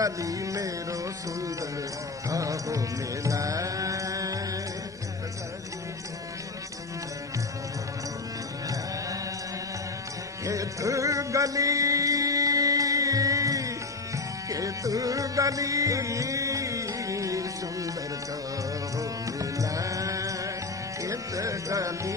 कली मेरो सुंदर भावो मेला खेत गली खेत गली सुंदर का हो मिला खेत गली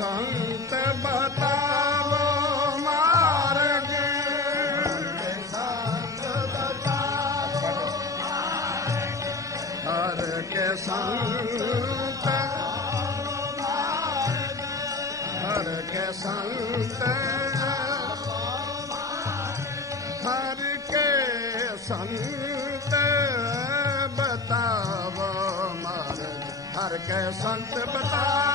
ਸੰਤ ਬਤਾਵੋ ਮਾਰਗ। ਕੇ ਸੰਤ ਬਤਾਵੋ ਹਰ ਕੇ ਸੰਤ। ਹਰ ਕੇ ਸੰਤ। ਹਰ ਕੇ ਸੰਤ ਬਤਾਵੋ ਮਾਰਗ। ਹਰ ਕੇ ਸੰਤ ਬਤਾਵੋ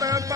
ਸੰਤ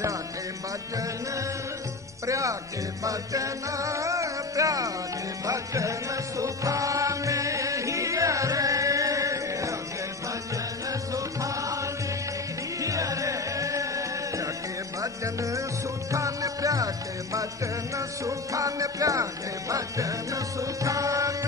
پراگ مٽن پراگ ڀڄن پيار ڀڄن صفحي ڀڄن صفحي ڀڄن اسٿل پيگ مچن اسٿل پياري ڀڄن سکان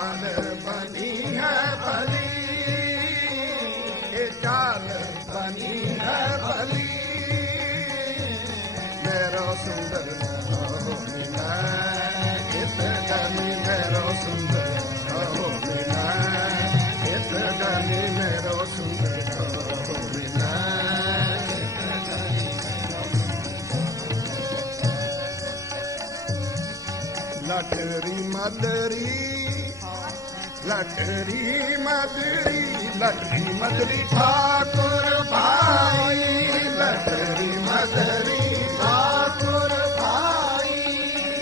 ਚਾਲ ਬਣੀ ਹੈ ਭਲੀ ਇਹ ਚਾਲ ਬਣੀ ਹੈ ਭਲੀ ਮੇਰਾ ਸੁੰਦਰ ਹੋ ਮਿਲਾ ਇਸ ਜਨੀ ਮੇਰਾ ਸੁੰਦਰ ਹੋ ਮਿਲਾ ਇਸ ਜਨੀ ਮੇਰਾ ਸੁੰਦਰ ਹੋ ਮਿਲਾ ਲਟਰੀ ਮਦਰੀ ਲਟਰੀ ਮਦਰੀ ਲਟਰੀ ਮਦਰੀ ਠਾਕੁਰ ਭਾਈ, ਲਟਰੀ ਮਦਰੀ ਠਾਕੁਰ ਭਾਈ।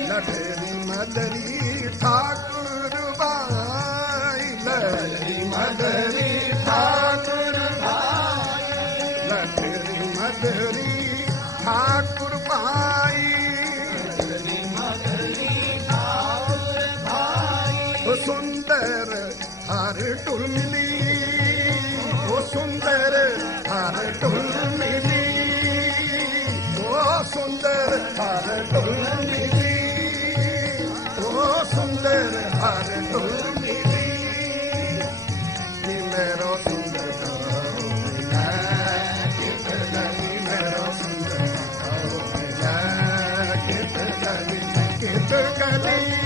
ਲਟਰੀ ਮਦਰੀ ਠਾਕੁਰ ਭਾਈ, ਲਟਰੀ ਮਦਰੀ ਠਾਕੁਰ ਭਾਈ। ਲਟਰੀ ਮਦਰੀ ਠਾਕੁਰ ਸੁੰਦਰ ਹਰ ਢੁਲ ਮਿਲੀ ਉਹ ਸੁੰਦਰ ਹਰ ਢੁਲ ਮਿਲੀ ਉਹ ਸੁੰਦਰ ਹਰ ਢੁਲ ਮਿਲੀ ਉਹ ਸੁੰਦਰ ਹਰ ਢੁਲ ਮਿਲੀ ਨੀ ਮੇਰਾ ਸੁੰਦਰ ਕਰੋ ਮਿਲਾ ਕਿਤਨਾ ਨੀ ਮੇਰਾ ਸੁੰਦਰ ਕਰੋ ਮਿਲਾ ਕਿਤਨਾ ਨੀ ਕਿਤਨਾ ਨੀ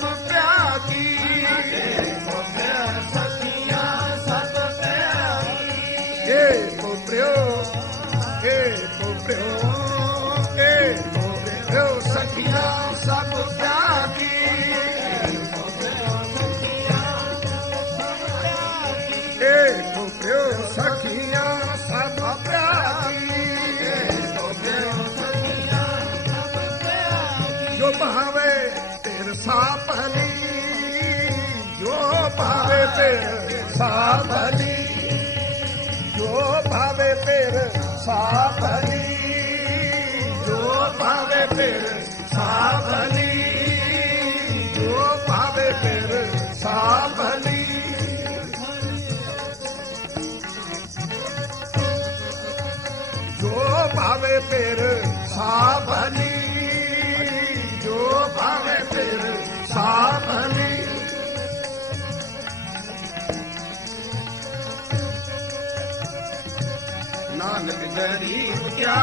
Mama. ਚ ਜੋ ਭਾਵੇ ਤੇਰ ਜੋ ਭਾਵੇ ਤੇਰ ਜੋ ਭਾਵੇ ਤੇਰ ਜੋ ਭਾਵੇ ਤੇਰ ਸਾਧਨੀ ਜੋ ਭਾਵੇ ਤੇਰ ਸਾਧਨੀ जगरीत्या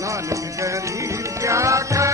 नानक गरीब ी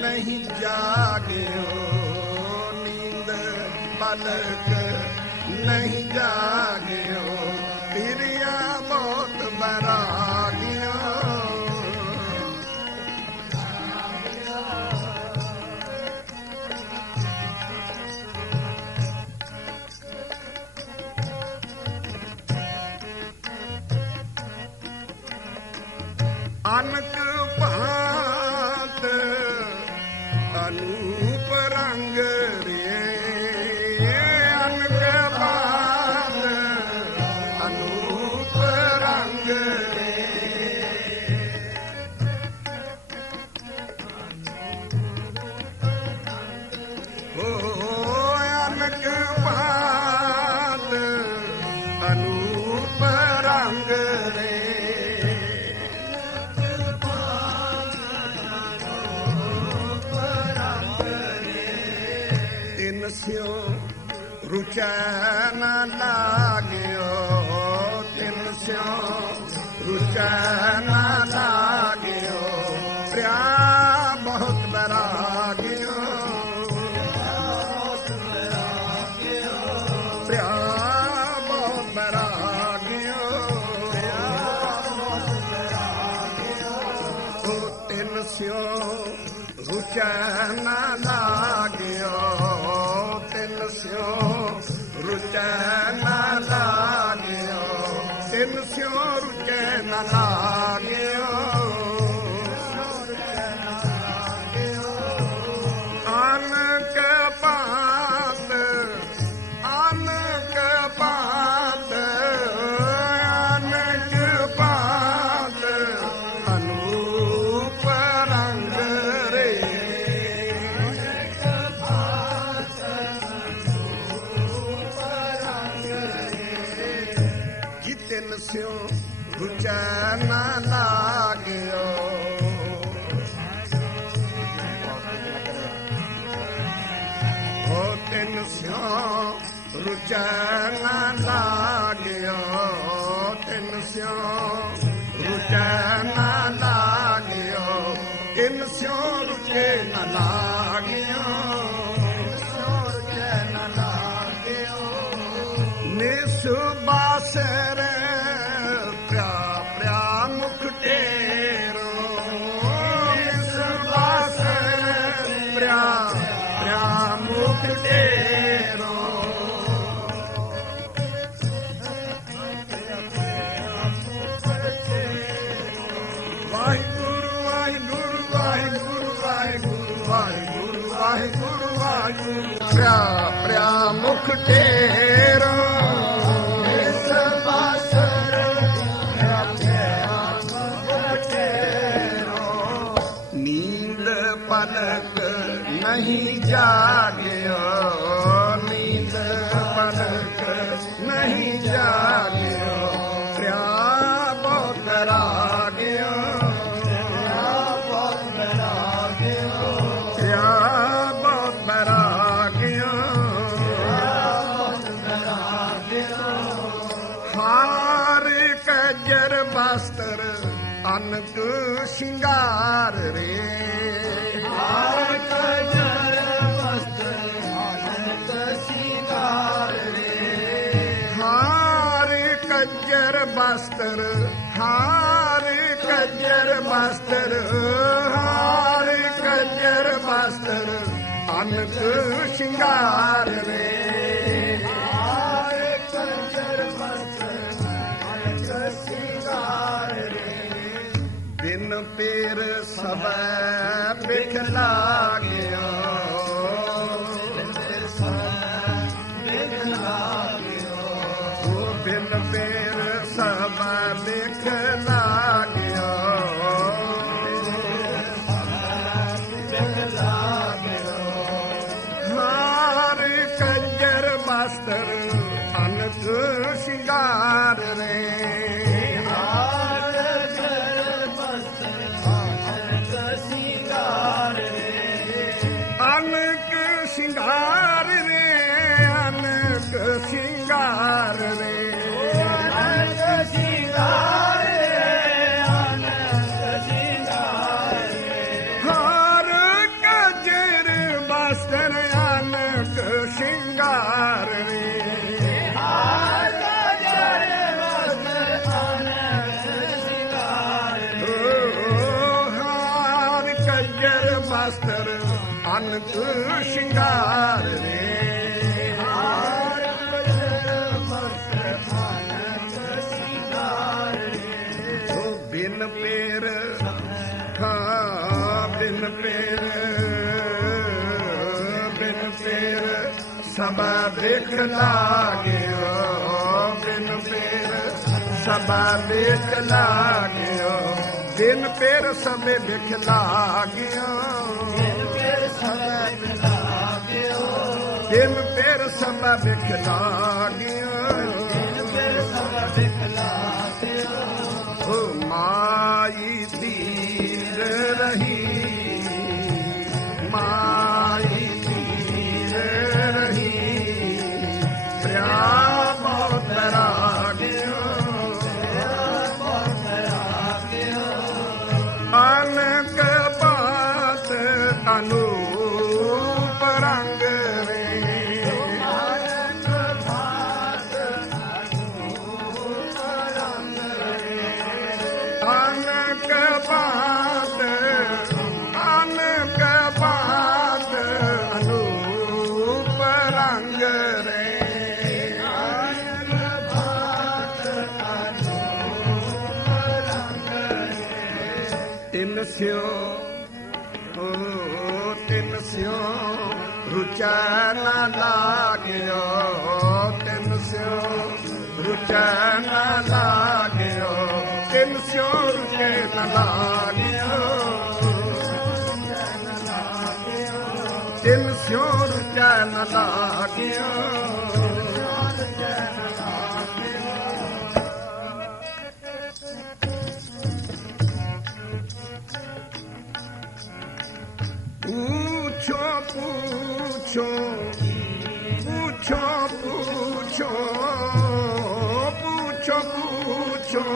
ਨਹੀਂ ਜਾਗਿਓ। ਪਲਕ ਨਹੀਂ ਜਾ थियो रुचैन लाग्यो तिन सो रुचैन ਰੁਚੈ ਨਾ ਲਾਨਿਓ ਤਿੰਨ ਸਿਉ ਰੁਚੈ ਨਾ ਲਾਨਿਓ ਰੁਚੈ ਲਾਗਿਓ ਤਿੰਨ ਸਿਓ। ਰੁਚੈ ਨਾ ਲਾਗਿਓ ਤਿੰਨ ਸਿਓ ਰੁਚੈ ਨਾ ਲਾਗਿਓ ਨਿਸਬਾਸਰੇ कुटे अनंत श्रृंगार रे हार कज्जर बस्तर हार कज्जर बस्तर हार कज्जर बस्तर अनंत श्रृंगार रे ਪੇਰ ਸਭੈ ਬਿਖ ਬਿਨ ਪੇਰ ਹਾਂ ਬਿਨ ਪੇਰ ਬਿਨ ਪੇਰ। ਸਭਾ ਦੇਖ ਲਾਗਿਓ ਬਿਨ ਪੇਰ। ਸਭਾ ਦੇਖ ਲਾਗਿਓ ਬਿਨ ਪੇਰ ਸਭੇ ਦੇਖ ਲਾਗਿਓ। ਫਿਰ ਸਭ ਮਿਲਾਗਿਓ ਬਿਨ ਪੇਰ ਸਭਾ ਦੇਖ ਲਾਗਿਓ। माई धीर रही माँ ਰੁਚੈ પૂછો પૂછો પૂછો પૂછો પૂછો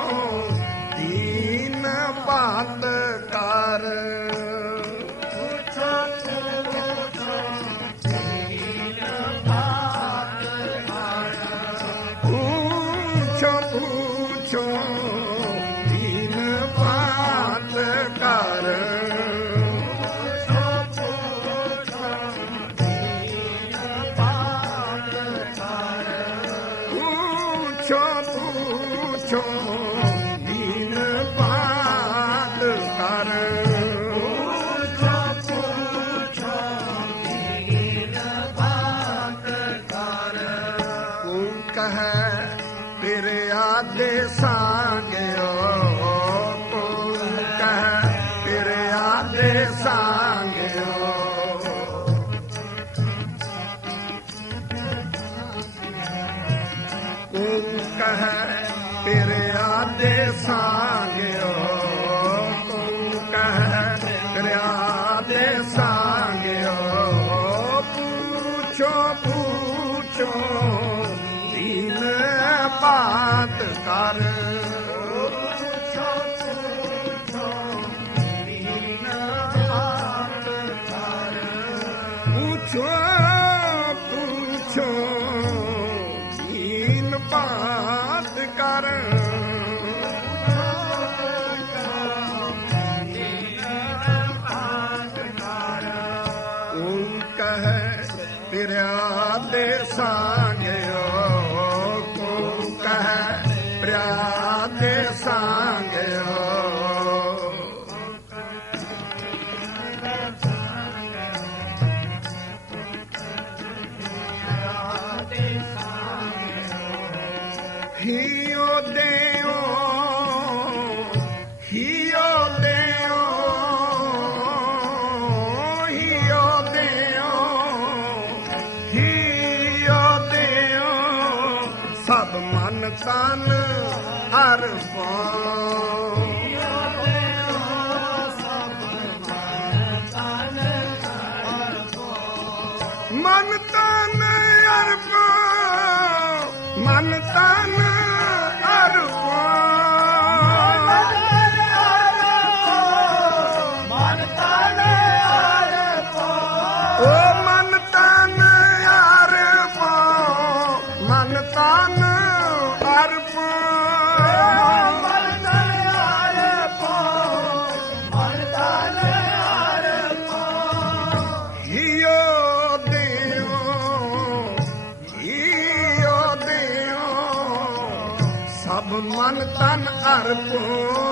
દીન બાત કાર Yes, esa ਤਨ ਤਨ ਅਰਪੋ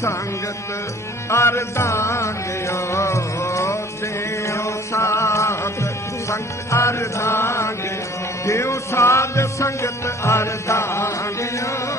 ਸੰਗਤ ਅਰਦਾਂਗਿਓ ਦਿਓ ਸਾਥ ਸੰਗਤ ਅਰਦਾਂਗਿਓ ਦਿਓ ਸਾਧ ਸੰਗਤ ਅਰਦਾਂਗਿਓ।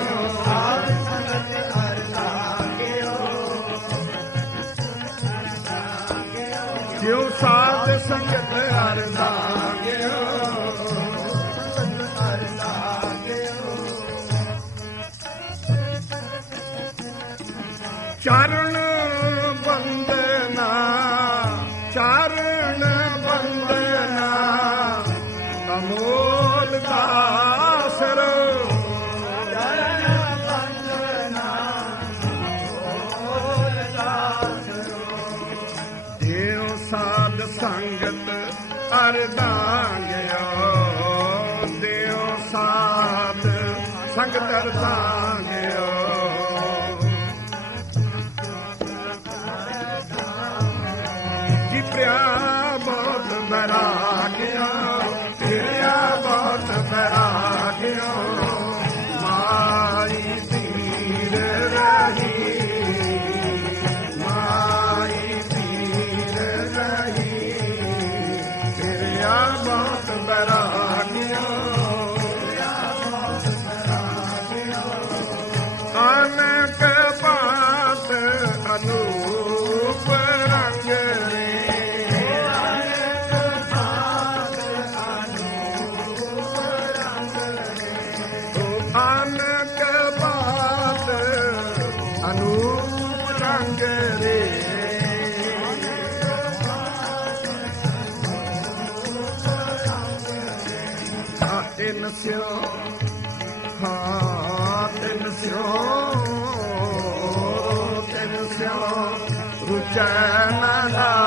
ਤਿੰਨ ਸਿਓ ਰੁਚੈ ਨਾ